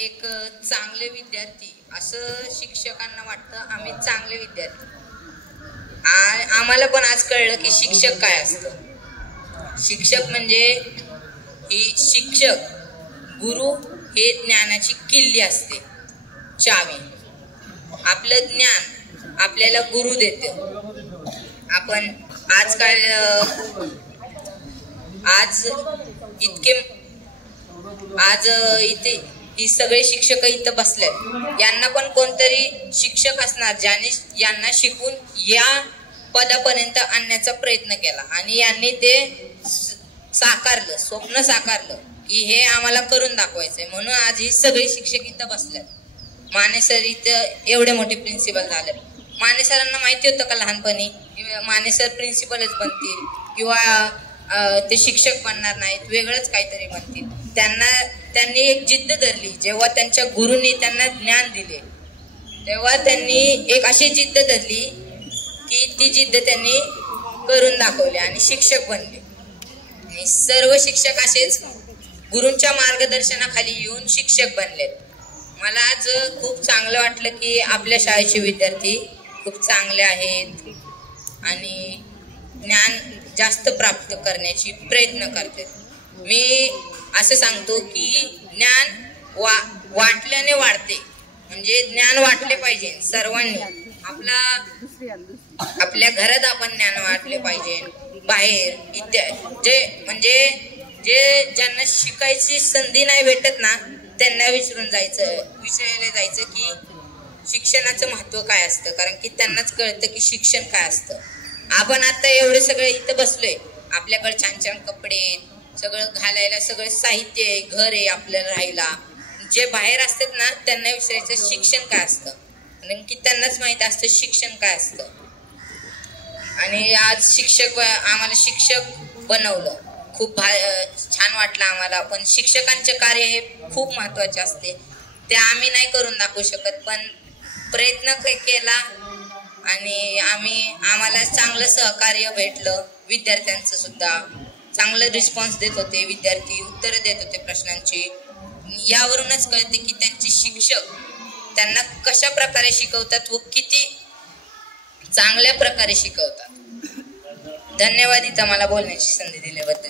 एक चांगले विद्यार्थी असं शिक्षकांना वाटतं. आम्ही चांगले विद्यार्थी. आम्हाला पण आज कळलं की शिक्षक काय असतं. शिक्षक म्हणजे शिक्षक गुरु हे ज्ञानाची किल्ली असते, चावी. आपलं ज्ञान आपल्याला गुरु देते. आपण आज इथे ही सगळे शिक्षक इथं बसलेत. यांना पण कोणतरी शिक्षक असणार यांना शिकून या पदापर्यंत आणण्याचा प्रयत्न केला आणि यांनी ते साकारलं, स्वप्न साकारलं की हे आम्हाला करून दाखवायचंय. म्हणून आज ही सगळे शिक्षक इथं बसलेत. माने सर इथं एवढे मोठे प्रिन्सिपल झाले. माने सरांना माहिती होतं का लहानपणी माने सर प्रिन्सिपलच बनतील किंवा ते शिक्षक बनणार नाहीत, वेगळंच काहीतरी बनतील. त्यांनी एक जिद्द धरली. जेव्हा त्यांच्या गुरुंनी त्यांना ज्ञान दिले तेव्हा त्यांनी एक अशी जिद्द धरली की ती जिद्द त्यांनी करून दाखवली आणि शिक्षक बनले. आणि सर्व शिक्षक असेच गुरूंच्या मार्गदर्शनाखाली येऊन शिक्षक बनलेत. मला आज खूप चांगलं वाटलं की आपल्या शाळेचे विद्यार्थी खूप चांगले आहेत आणि ज्ञान जास्त प्राप्त करण्याची प्रयत्न करतात. मी असं सांगतो की ज्ञान वाटल्याने वाढते. म्हणजे ज्ञान वाटले पाहिजे सर्वांनी. आपल्या घरात आपण ज्ञान वाटले पाहिजे, बाहेर इत्यादी. ज्यांना शिकायची संधी नाही भेटत ना त्यांना विसरायला जायचं की शिक्षणाचं महत्व काय असतं. कारण की त्यांनाच कळतं की शिक्षण काय असतं. आपण आता एवढे सगळे इथं बसलोय, आपल्याकडे छान छान कपडे, सगळं घालायला सगळं साहित्य आहे, घर आहे आपल्याला राहायला. जे बाहेर असतात ना त्यांना विचारायचं शिक्षण काय असतं. कारण की त्यांनाच माहित असतं शिक्षण काय असतं. आणि आज आम्हाला शिक्षक बनवलं. खूप छान वाटलं आम्हाला. पण शिक्षकांचे कार्य हे खूप महत्वाचे असते. ते आम्ही नाही करून दाखवू शकत, पण प्रयत्न केला आणि आम्हाला चांगलं सहकार्य भेटलं. विद्यार्थ्यांचं सुद्धा चांगलं रिस्पॉन्स देत होते विद्यार्थी, उत्तरं देत होते प्रश्नांची. यावरूनच कळते की त्यांचे शिक्षक त्यांना कशा प्रकारे शिकवतात व किती चांगल्या प्रकारे शिकवतात. धन्यवाद इथं मला बोलण्याची संधी दिल्याबद्दल.